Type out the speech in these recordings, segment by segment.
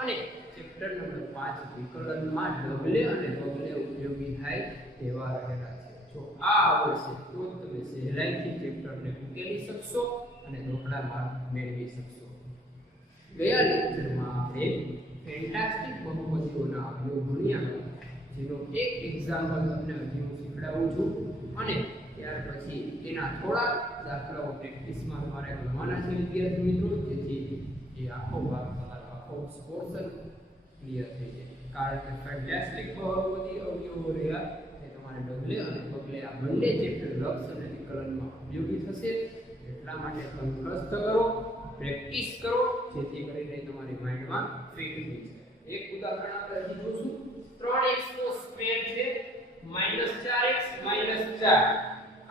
અને chapter number 5 વિકલનમાં ડબલે અને ડબલે ઉપયોગી થાય તેવા રહેલા છે. જો આ આવડશે તો તમે સહેલાઈથી ચેપ્ટરને ઉકેલી શકશો અને રોકડા માર્ક મેળવી શકશો. ગયા લેક્ચરમાં આપણે ફેન્ટાસ્ટિક બહુપદીઓના અવયવ ભણ્યા, જેનો એક એક્ઝામ્પલ તમને હજી હું શીખડાવું છું અને ત્યાર પછી તેના થોડા દાખલાઓ પ્રેક્ટિસમાં તમારે કરવાના છે વિદ્યાર્થી મિત્રો, જેથી એ આખો ભાગ તમારો આખો પોર્શન ક્લિયર થઈ જાય. કારણ કે ફેન્ટાસ્ટિક બહુપદી અવયવો રહ્યા એ તમારે ડબલે અને પગલે આ બંને ચેપ્ટર લક્ષ અને વિકલનમાં ઉપયોગી થશે. એટલા માટે કંઠસ્થ કરો, પ્રેક્ટિસ કરો, જેથી કરીને તમારી માઇન્ડમાં ફિટ થઈ જાય. એક ઉદાહરણ આપણે હજી જોશું. 3x નો સ્ક્વેર છે -4x -4.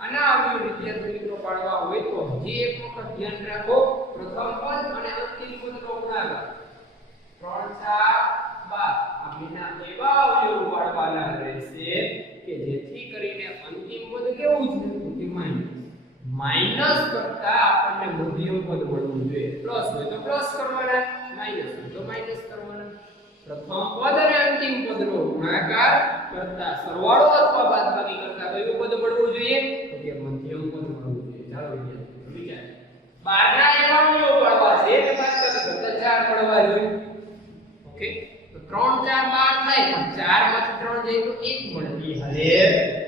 આના અવયવ વિદ્યાર્થી મિત્રો પાડવા હોય તો હજી એક વખત ધ્યાન રાખો, પ્રથમ પદ અને અંતિમ પદનો ગુણાકાર 3 4 12 આ બેના એવા અવયવ પાડવાના રહેશે કે જેથી કરીને અંતિમ પદ કેવું છે કે માઈનસ કરતા આપણને મધ્યમ પદ મળવું જોઈએ. પ્લસ હોય તો પ્લસ કરવાના, માઈનસ હોય તો માઈનસ કરવાના. પ્રથમ પદ અને અંતિમ પદનો ગુણાકાર કરતા સરવાળો અથવા બાદબાકી કરતા કયું પદ મળવું જોઈએ તો કે મધ્યમ પદ મળવું જોઈએ. ચાલો વિદ્યાર્થીઓ વિચાર 12 ના એવા અવયવ પાડવા છે કે બાદબાકી કરતા 4 મળવા જોઈએ. ઓકે, તો 3 4 12 થાય પણ 4 માંથી 3 જાય તો 1 મળે. એ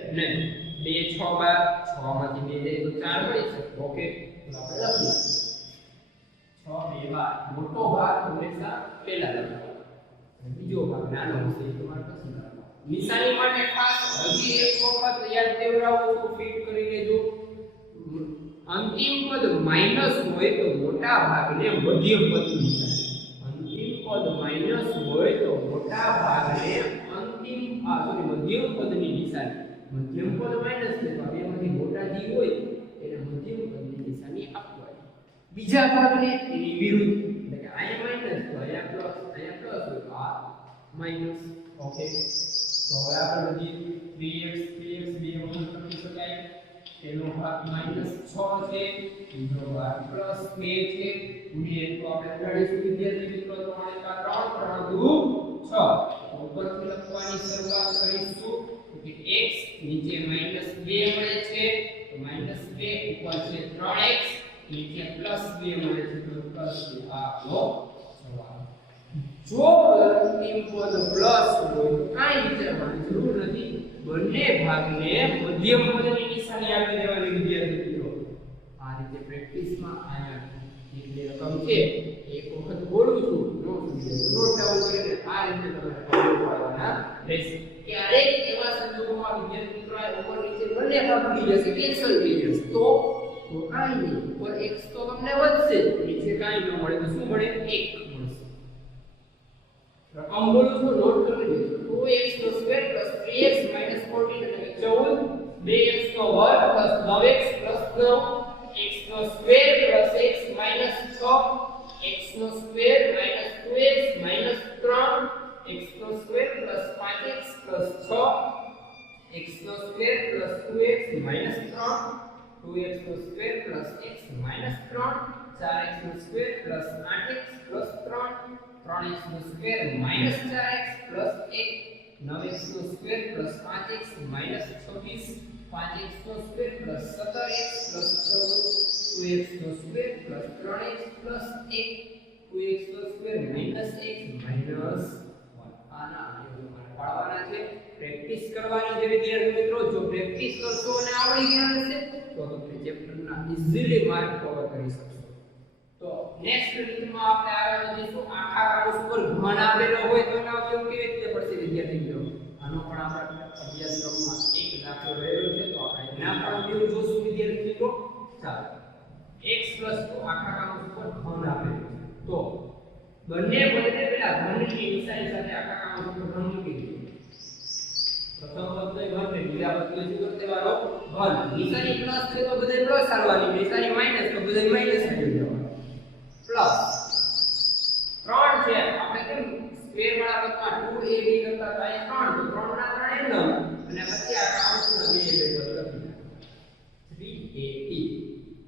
હલે નહીં. 2 6 12 6 માંથી 2 જાય તો 4 મળી શકે. ઓકે, તો આપણે લખીએ 6 2 12. મોટો ભાગ હંમેશા પહેલા લખવાનો, બીજો ભાગ નાનો હશે એ તમારે પછી લખવાનો. નિશાની માટે ખાસ હજી એક વખત યાદ દેવરાવું છું, ફિટ કરી લેજો. અંતિમ પદ માઈનસ હોય તો મોટા ભાગને મધ્યમ પદની નિશાની. અંતિમ પદ માઈનસ હોય તો મોટા ભાગને મધ્યમ પદની નિશાની. મધ્યમ પદ માઈનસ છે તો બેમાંથી મોટા જે હોય એને મધ્યમ પદની નિશાની આપવાની. બીજા ભાગને એની વિરુદ્ધ, એટલે કે અહીંયા માઈનસ તો અહીંયા પ્લસ, અહીંયા પ્લસ હોય તો આ માઈનસ. ઓકે, તો હવે આપણે બધી 3x બે વખત લખી શકાય. તેનો ભાગ -6 છે, બીજો ભાગ +2 છે. ગુણ્યા તો આપણે ઉડાડીશું વિદ્યાર્થી મિત્રો, તો આને 3 3 દુ 6. ઉપરથી લખવાની શરૂઆત કરીશું કે x નીચે -2 મળે છે તો -2 ઉપર છે 3x, નીચે +2 મળે છે તો +2. આ આપણો જવાબ. જો અંતિમ પદ પ્લસ હોય તો કાંઈ વિચારવાની જરૂર નથી, બંને ભાગને મધ્યમ પદની નિશાની આપી દેવાની વિદ્યાર્થી મિત્રો. આ રીતે પ્રેક્ટિસમાં આયા જે રકમ છે એક વખત બોલું છું, નોટ ડાઉન કરીને આ રીતે તમારે પાડવાના રહેશે. ક્યારેક એવા સંજોગોમાં વિદ્યાર્થી મિત્રો આ ઉપર નીચે બંને ભાગ ઉડી જશે, કેન્સલ થઈ જશે, તો કાંઈ નહીં, ઉપર x તો તમને વધશે, નીચે કાંઈ ન મળે તો શું મળે? 1 મળશે. રકમ બોલું છું, નોટ કરી લેજો. 2x² + 3x - 14 એટલે 14, 2x² + 9x + 9, x² + x - 6, x² - 2x - 3, x² + 5x + 6, x² + 2x - 3, 2x² + x - 3, 4x² + 8x + 3, 3x² - 4x + 1, 9x² + 5x - 26, 5x² + 17x + 14, 2x² + 3x + 1, 2x² - x - 1. આના અવયવો તમારે પાડવાના છે. પ્રેક્ટિસ કરવાની છે વિદ્યાર્થી મિત્રો. જો પ્રેક્ટિસ કરશો અને આવડી ગયા હશે તો તમે ચેપ્ટરના ઈઝીલી માર્ક કવર કરી શકશો. તો નેક્સ્ટ રીતમાં આપણે આગળ વધીશું. આખા કાગળ ઉપર ઘન આપેલો હોય તો એનો અવયવ કેવી રીતે પડશે વિદ્યાર્થી મિત્રો? આનો પણ આપણે અભ્યાસક્રમમાં એક દાખલો રહેલો છે, તો આપણે એના પણ અવયવ જોશું વિદ્યાર્થી મિત્રો. ચાલો, x + 2 આખા કાગળ ઉપર ઘન આપેલું છે, તો બંને પદને પેલા ઘનની નિશાની સાથે આખા કાગળ ઉપર ઘન મૂકી દો. પ્રથમ પદ ઘન ને બીજા પદ શું કરી દેવાનો? ઘન. નિશાની પ્લસ છે તો બધે પ્લસ આવવાની, નિશાની માઈનસ તો બધે માઈનસ આવી જવાનું. પ્લસ 3 છે, આપણે કેમ સ્ક્વેર વાળા પદમાં 2ab કરતા તો અહીંયા 3 તો 3 ના 3 એમ અને પછી આ કાઉન્સના બે બે પદ લખી 3ab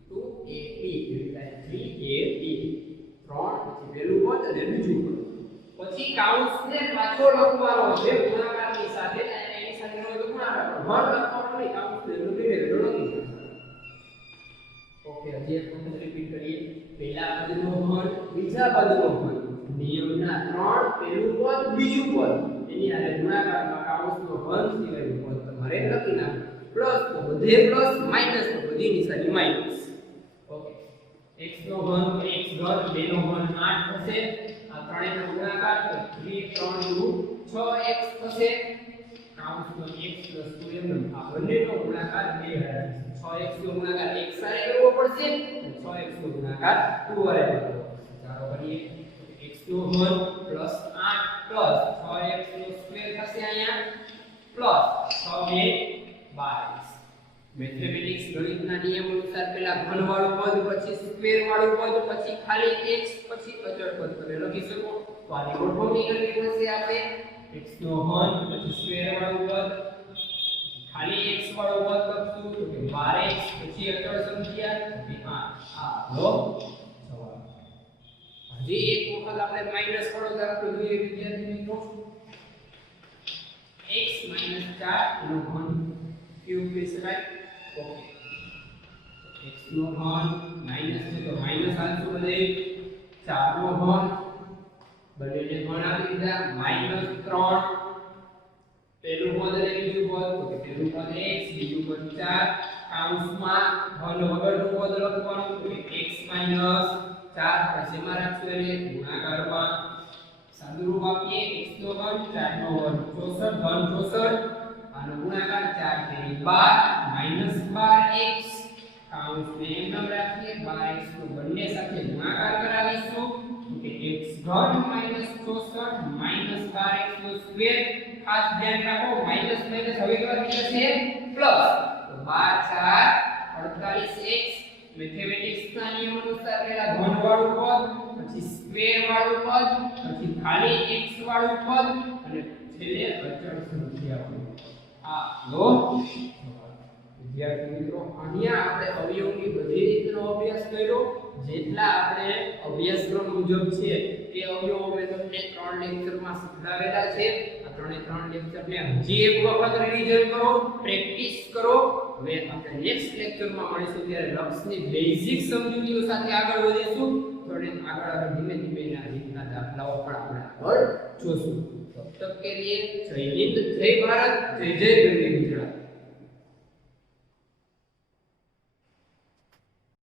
2ab એટલે 3ab 3 પછી પહેલું પદ અને બીજું પદ. પછી કાઉન્સને પાછો લખવાનો છે ગુણાકારની સાથે અને એની સાથે નો ગુણાકાર વન લખવાનો નહીં કાઉન્સને લખી ઓકે હજી એક વખત રિપીટ કરીએ પહેલા પદનો ઘન બીજા પદનો ઘન નિયમના 3 પહેલું પદ બીજું પદ એની હારે ગુણાકારમાં કાઉન્સનો ઘન સિવાયનું પદ તમારે લખી નાખવું પ્લસ તો બધે પ્લસ માઈનસ તો બધી નિશાની માઈનસ ઓકે x નો ઘન x ઘન 2 નો ઘન 8 થશે આ ત્રણેયનો ગુણાકાર તો 3 3 નું 6x થશે કાઉન્સનો x 2 એમ આ બંનેનો ગુણાકાર 2 હારે 6x નો ગુણાકાર x હારે કરવો પડશે અને 6x નો ગુણાકાર 2 હારે કરવો પડશે ચાલો કરીએ x નો ઘન પ્લસ 8 પ્લસ 6x નો સ્ક્વેર થશે અહીંયા પ્લસ 6 22 મેથેમેટિક્સ ગણિતના નિયમ અનુસાર પહેલા ઘન વાળું પદ પછી સ્ક્વેર વાળું પદ પછી ખાલી x પછી અચળ પદ તમે લખી શકો તો આની ગોઠવણી કરવી પડશે આપણે x નો ઘન પછી સ્ક્વેર વાળું પદ ખાલી x વાળું પદ લખશું તો કે 12x પછી અચળ સંખ્યા તો કે 8 આ લો જવાબ હજી એક વખત આપણે માઈનસ વાળો દાખલો જોઈએ વિદ્યાર્થી મિત્રો x 4 નો ઘન ક્યુબ કહી શકાય ઓકે x નો ઘન માઈનસ છે તો માઈનસ આંશુ બધે 4 નો ઘન બંનેને ઘન આપી દીધા -3 પહેલું પદ અને બીજું પદ તો કે પહેલું પદ x બીજું પદ 4 કૌંસમાં ઘન વગરનું પદ લખવાનું તો x - 4 પછી માં રાખશું એટલે ગુણાકારમાં સાદુરૂપ આપીએ x નો ઘન 4 નો ઘન 64 ઘન 64 આનો ગુણાકાર 4 તેરી 12 12x કાઉન્સને એમ નામ રાખીએ 12x નો બંને સાથે ગુણાકાર કરાવીશું કે x ઘન -64 12x નો સ્ક્વેર ખાસ ધ્યાન રાખો માઈનસ માઈનસ હવે કેવા થઈ જશે પ્લસ તો 12 4 48x મેથેમેટિક્સ ના નિયમ અનુસાર પહેલા ઘન વાળું પદ પછી સ્ક્વેર વાળું પદ પછી ખાલી x વાળું પદ અને છેલ્લે અચળ સંખ્યા આ લો વિદ્યાર્થી મિત્રો અહીંયા આપણે અવયવની બધી રીતનો અભ્યાસ કર્યો જેટલા આપણે અભ્યાસક્રમ મુજબ છે તે અવયવો મેં તમને 3 લેક્ચરમાં શીખવાડેલા છે આ 3 લેક્ચરને હજી એક વખત રિવિઝન કરો પ્રેક્ટિસ કરો હવે આપણે નેક્સ્ટ લેક્ચરમાં મળીશું ત્યારે લક્ષની બેઝિક સમજૂતીઓ સાથે આગળ વધીશું થોડે આગળ ધીમે ધીમે એના રીતના દાખલાઓ પણ આપણે આગળ જોશું तब तक के लिए जय हिंद जय भारत जय जय गणेश गुजरात।